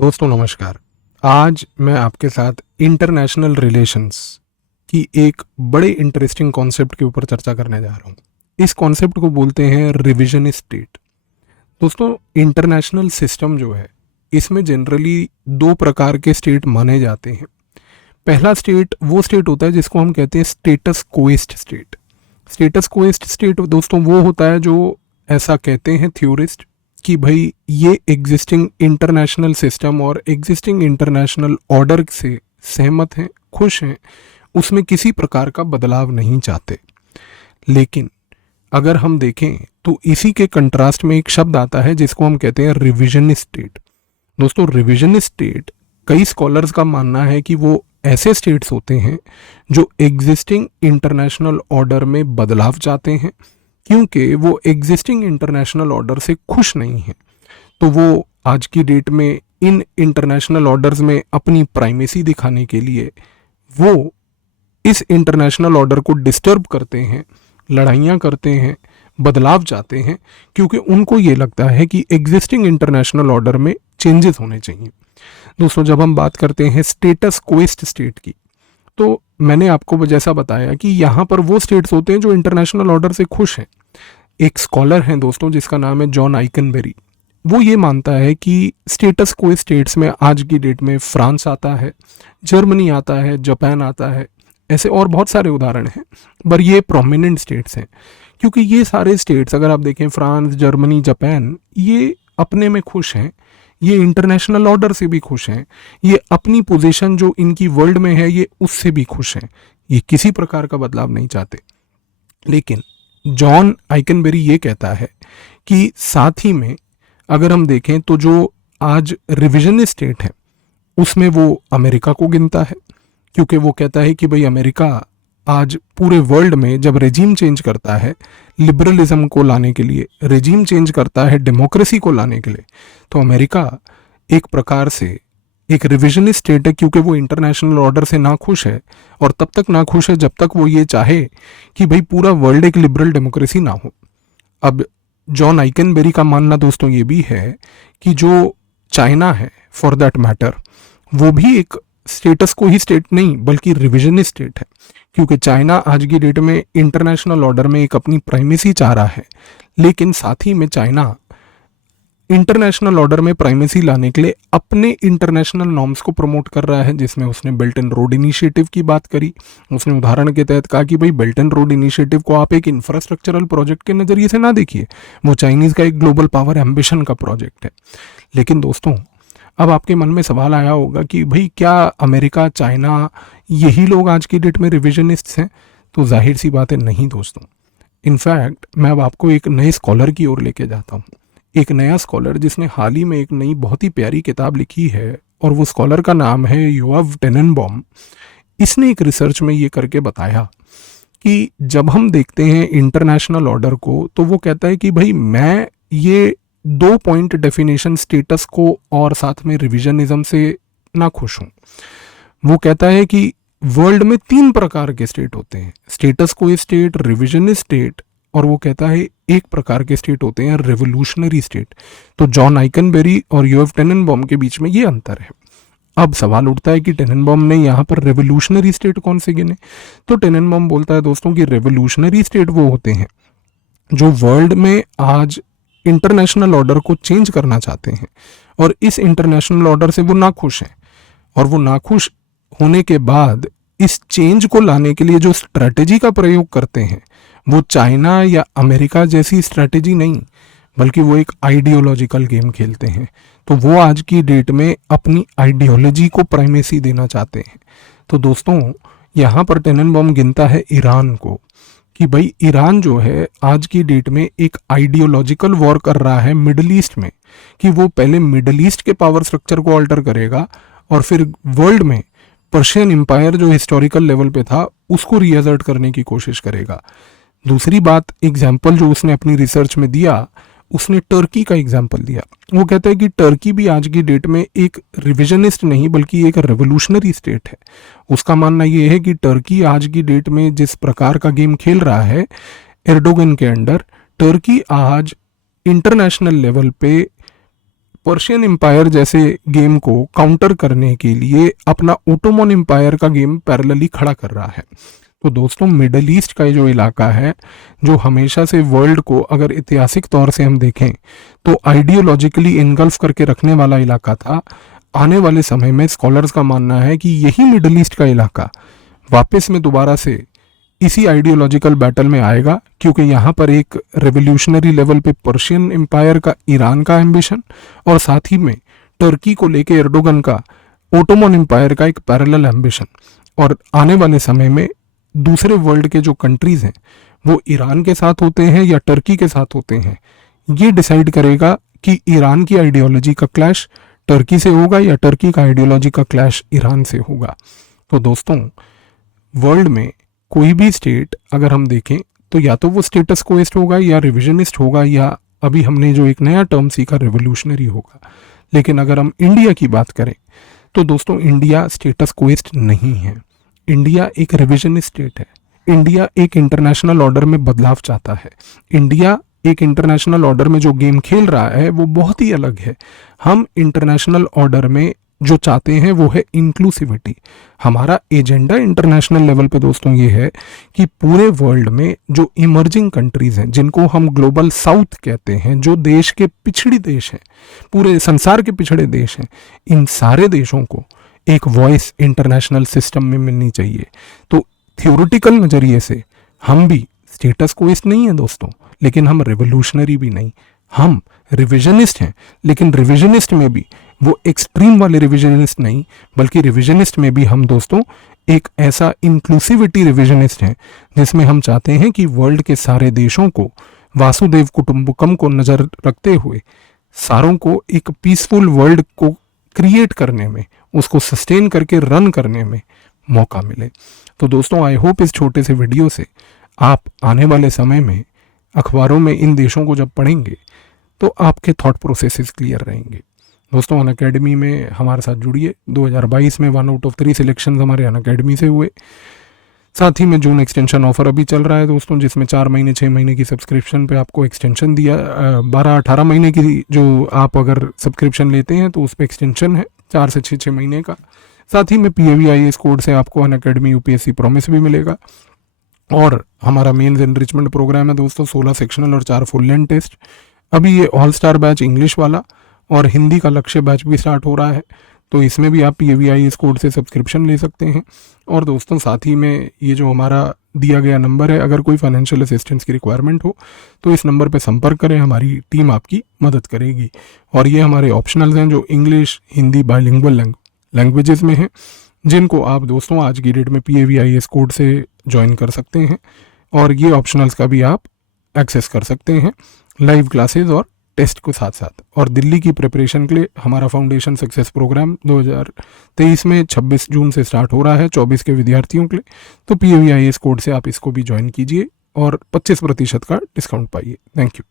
दोस्तों नमस्कार। आज मैं आपके साथ इंटरनेशनल रिलेशंस की एक बड़े इंटरेस्टिंग कॉन्सेप्ट के ऊपर चर्चा करने जा रहा हूँ। इस कॉन्सेप्ट को बोलते हैं रिविजन स्टेट। दोस्तों, इंटरनेशनल सिस्टम जो है इसमें जनरली दो प्रकार के स्टेट माने जाते हैं। पहला स्टेट वो स्टेट होता है जिसको हम कहते हैं स्टेटस कोइस्ट स्टेट। स्टेटस कोइस्ट स्टेट दोस्तों वो होता है जो ऐसा कहते हैं थ्योरिस्ट कि भाई ये एग्जिस्टिंग इंटरनेशनल सिस्टम और एग्जिस्टिंग इंटरनेशनल ऑर्डर से सहमत हैं, खुश हैं, उसमें किसी प्रकार का बदलाव नहीं चाहते। लेकिन अगर हम देखें तो इसी के कंट्रास्ट में एक शब्द आता है जिसको हम कहते हैं रिविजन स्टेट। दोस्तों, रिविजन स्टेट कई स्कॉलर्स का मानना है कि वो ऐसे स्टेट्स होते हैं जो एग्जिस्टिंग इंटरनेशनल ऑर्डर में बदलाव चाहते हैं, क्योंकि वो एग्जिस्टिंग इंटरनेशनल ऑर्डर से खुश नहीं है। तो वो आज की डेट में इन इंटरनेशनल ऑर्डर्स में अपनी प्राइमेसी दिखाने के लिए वो इस इंटरनेशनल ऑर्डर को डिस्टर्ब करते हैं, लड़ाइयाँ करते हैं, बदलाव चाहते हैं, क्योंकि उनको ये लगता है कि एग्जिस्टिंग इंटरनेशनल ऑर्डर में चेंजेस होने चाहिए। दोस्तों, जब हम बात करते हैं स्टेटस कोइस्ट स्टेट की, तो मैंने आपको जैसा बताया कि यहाँ पर वो स्टेट्स होते हैं जो इंटरनेशनल ऑर्डर से खुश हैं। एक स्कॉलर हैं दोस्तों जिसका नाम है जॉन आइकनबेरी। वो ये मानता है कि स्टेटस को स्टेट्स में आज की डेट में फ्रांस आता है, जर्मनी आता है, जापान आता है, ऐसे और बहुत सारे उदाहरण हैं, पर ये प्रोमिनेंट स्टेट्स हैं। क्योंकि ये सारे स्टेट्स अगर आप देखें, फ्रांस, जर्मनी, जापान, ये अपने में खुश हैं, ये इंटरनेशनल ऑर्डर से भी खुश हैं, ये अपनी पोजीशन जो इनकी वर्ल्ड में है ये उससे भी खुश हैं, ये किसी प्रकार का बदलाव नहीं चाहते। लेकिन जॉन आइकनबेरी ये कहता है कि साथ ही में अगर हम देखें तो जो आज रिविजन स्टेट है उसमें वो अमेरिका को गिनता है, क्योंकि वो कहता है कि भाई अमेरिका आज पूरे वर्ल्ड में जब रेजीम चेंज करता है लिबरलिज्म को लाने के लिए, रेजीम चेंज करता है डेमोक्रेसी को लाने के लिए, तो अमेरिका एक प्रकार से एक रिविजनिस्ट स्टेट है, क्योंकि वो इंटरनेशनल ऑर्डर से ना खुश है, और तब तक ना खुश है जब तक वो ये चाहे कि भाई पूरा वर्ल्ड एक लिबरल डेमोक्रेसी ना हो। अब जॉन आइकनबेरी का मानना दोस्तों ये भी है कि जो चाइना है फॉर दैट मैटर, वो भी एक स्टेटस को ही स्टेट नहीं बल्कि रिविजनिस्ट स्टेट है, क्योंकि चाइना आज की डेट में इंटरनेशनल ऑर्डर में एक अपनी प्राइमेसी चाह रहा है, लेकिन साथ ही में चाइना इंटरनेशनल ऑर्डर में प्राइमेसी लाने के लिए अपने इंटरनेशनल नॉर्म्स को प्रमोट कर रहा है, जिसमें उसने बेल्ट एंड रोड इनिशिएटिव की बात करी। उसने उदाहरण के तहत कहा कि भाई बेल्ट एंड रोड इनिशिएटिव को आप एक इंफ्रास्ट्रक्चरल प्रोजेक्ट के नज़रिए से ना देखिए, वो चाइनीज़ का एक ग्लोबल पावर एम्बिशन का प्रोजेक्ट है। लेकिन दोस्तों, अब आपके मन में सवाल आया होगा कि भाई क्या अमेरिका, चाइना, यही लोग आज की डेट में रिविजनिस्ट्स हैं? तो जाहिर सी बात है नहीं दोस्तों। इनफैक्ट मैं अब आपको एक नए स्कॉलर की ओर लेके जाता हूँ, एक नया स्कॉलर जिसने हाल ही में एक नई बहुत ही प्यारी किताब लिखी है, और वो स्कॉलर का नाम है योआव टेनेनबॉम। इसने एक रिसर्च में ये करके बताया कि जब हम देखते हैं इंटरनेशनल ऑर्डर को, तो वो कहता है कि भाई मैं ये 2 पॉइंट डेफिनेशन स्टेटस को और साथ में रिविजनिज्म से ना खुश हूँ। वो कहता है कि वर्ल्ड में 3 प्रकार के स्टेट होते हैं, स्टेटस को स्टेट, रिविजन स्टेट, और वो कहता है एक प्रकार के स्टेट होते हैं रेवोल्यूशनरी स्टेट। तो जॉन आइकनबेरी और योएफ टेनेनबॉम के बीच में ये अंतर है। अब सवाल उठता है कि टेनेनबॉम ने यहाँ पर रेवोल्यूशनरी स्टेट कौन से गिने? तो टेनेनबॉम बोलता है दोस्तों कि रेवोल्यूशनरी स्टेट वो होते हैं जो वर्ल्ड में आज इंटरनेशनल ऑर्डर को चेंज करना चाहते हैं, और इस इंटरनेशनल ऑर्डर से वो नाखुश हैं, और वो नाखुश होने के बाद इस चेंज को लाने के लिए जो स्ट्रैटेजी का प्रयोग करते हैं वो चाइना या अमेरिका जैसी स्ट्रैटेजी नहीं, बल्कि वो एक आइडियोलॉजिकल गेम खेलते हैं। तो वो आज की डेट में अपनी आइडियोलॉजी को प्राइमेसी देना चाहते हैं। तो दोस्तों, यहाँ पर टेनेनबॉम गिनता है ईरान को, कि भाई ईरान जो है आज की डेट में एक आइडियोलॉजिकल वॉर कर रहा है मिडल ईस्ट में, कि वो पहले मिडल ईस्ट के पावर स्ट्रक्चर को अल्टर करेगा और फिर वर्ल्ड में पर्शियन एम्पायर जो हिस्टोरिकल लेवल पे था उसको रीअसर्ट करने की कोशिश करेगा। दूसरी बात, एग्जाम्पल जो उसने अपनी रिसर्च में दिया, उसने टर्की का एग्जाम्पल दिया। वो कहता है कि टर्की भी आज की डेट में एक रिविजनिस्ट नहीं बल्कि एक रेवोल्यूशनरी स्टेट है। उसका मानना ये है कि टर्की आज की डेट में जिस प्रकार का गेम खेल रहा है एर्डोगन के अंडर, टर्की आज इंटरनेशनल लेवल पे पर्शियन एम्पायर जैसे गेम को काउंटर करने के लिए अपना ओटोमन एम्पायर का गेम पैरेलली खड़ा कर रहा है। तो दोस्तों मिडल ईस्ट का ये जो इलाका है, जो हमेशा से वर्ल्ड को अगर ऐतिहासिक तौर से हम देखें तो आइडियोलॉजिकली इनगल्फ करके रखने वाला इलाका था, आने वाले समय में स्कॉलर्स का मानना है कि यही मिडल ईस्ट का इलाका वापस में दोबारा से इसी आइडियोलॉजिकल बैटल में आएगा, क्योंकि यहाँ पर एक रेवोल्यूशनरी लेवल पे पर्शियन एम्पायर का, ईरान का एम्बिशन, और साथ ही में टर्की को लेके एर्डोगन का ओटोमन एम्पायर का एक पैरेलल एम्बिशन। और आने वाले समय में दूसरे वर्ल्ड के जो कंट्रीज हैं वो ईरान के साथ होते हैं या टर्की के साथ होते हैं, ये डिसाइड करेगा कि ईरान की आइडियोलॉजी का क्लैश टर्की से होगा या टर्की का आइडियोलॉजी का क्लैश ईरान से होगा। तो दोस्तों वर्ल्ड में कोई भी स्टेट अगर हम देखें तो या तो वो स्टेटस कोइस्ट होगा या रिविजनिस्ट होगा, या अभी हमने जो एक नया टर्म सीखा रिवोल्यूशनरी होगा। लेकिन अगर हम इंडिया की बात करें तो दोस्तों इंडिया स्टेटस कोइस्ट नहीं है, इंडिया एक रिविजनिस्ट स्टेट है। इंडिया एक इंटरनेशनल ऑर्डर में बदलाव चाहता है। इंडिया एक इंटरनेशनल ऑर्डर में जो गेम खेल रहा है वो बहुत ही अलग है। हम इंटरनेशनल ऑर्डर में जो चाहते हैं वो है इंक्लूसिविटी। हमारा एजेंडा इंटरनेशनल लेवल पे दोस्तों ये है कि पूरे वर्ल्ड में जो इमर्जिंग कंट्रीज हैं, जिनको हम ग्लोबल साउथ कहते हैं, जो देश के पिछड़ी देश हैं, पूरे संसार के पिछड़े देश हैं, इन सारे देशों को एक वॉइस इंटरनेशनल सिस्टम में मिलनी चाहिए। तो थ्योरेटिकल नज़रिए से हम भी स्टेटस कोइस्ट नहीं है दोस्तों, लेकिन हम रेवोल्यूशनरी भी नहीं, हम रिविजनिस्ट हैं। लेकिन रिविजनिस्ट में भी वो एक्सट्रीम वाले रिविजनिस्ट नहीं, बल्कि रिविजनिस्ट में भी हम दोस्तों एक ऐसा इंक्लूसिविटी रिविजनिस्ट हैं जिसमें हम चाहते हैं कि वर्ल्ड के सारे देशों को वासुदेव कुटुंबकम को नज़र रखते हुए सारों को एक पीसफुल वर्ल्ड को क्रिएट करने में, उसको सस्टेन करके रन करने में मौका मिले। तो दोस्तों आई होप इस छोटे से वीडियो से आप आने वाले समय में अखबारों में इन देशों को जब पढ़ेंगे तो आपके थॉट प्रोसेसेस क्लियर रहेंगे। दोस्तों अनअकैडमी में हमारे साथ जुड़िए। 2022 में 1 आउट ऑफ 3 सिलेक्शन हमारे अनअकैडमी से हुए। साथ ही में जून एक्सटेंशन ऑफर अभी चल रहा है दोस्तों, जिसमें 4 महीने 6 महीने की सब्सक्रिप्शन पे आपको एक्सटेंशन दिया, 12-18 महीने की जो आप अगर सब्सक्रिप्शन लेते हैं तो उस पर एक्सटेंशन है 4 से 6 महीने का। साथ ही में PAVIAS कोड से आपको अनअकैडमी UPSC प्रॉमिस भी मिलेगा। और हमारा मेंस एनरिचमेंट प्रोग्राम है दोस्तों, 16 सेक्शनल और 4 फुल लेंथ टेस्ट। अभी ये ऑल स्टार बैच इंग्लिश वाला और हिंदी का लक्ष्य बैच भी स्टार्ट हो रहा है, तो इसमें भी आप PAVIAS कोड से सब्सक्रिप्शन ले सकते हैं। और दोस्तों साथ ही में ये जो हमारा दिया गया नंबर है, अगर कोई फाइनेंशियल असिस्टेंस की रिक्वायरमेंट हो तो इस नंबर पर संपर्क करें, हमारी टीम आपकी मदद करेगी। और ये हमारे ऑप्शनल्स हैं जो इंग्लिश हिंदी बाइलिंगुअल लैंग्वेजेस में हैं, जिनको आप दोस्तों आज की डेट में PAVIAS कोड से ज्वाइन कर सकते हैं। और ये ऑप्शनल्स का भी आप एक्सेस कर सकते हैं लाइव क्लासेस और टेस्ट के साथ साथ। और दिल्ली की प्रिपरेशन के लिए हमारा फाउंडेशन सक्सेस प्रोग्राम 2023 में 26 जून से स्टार्ट हो रहा है 24 के विद्यार्थियों के लिए। तो PAVIAS कोड से आप इसको भी ज्वाइन कीजिए और 25% का डिस्काउंट पाइए। Thank you.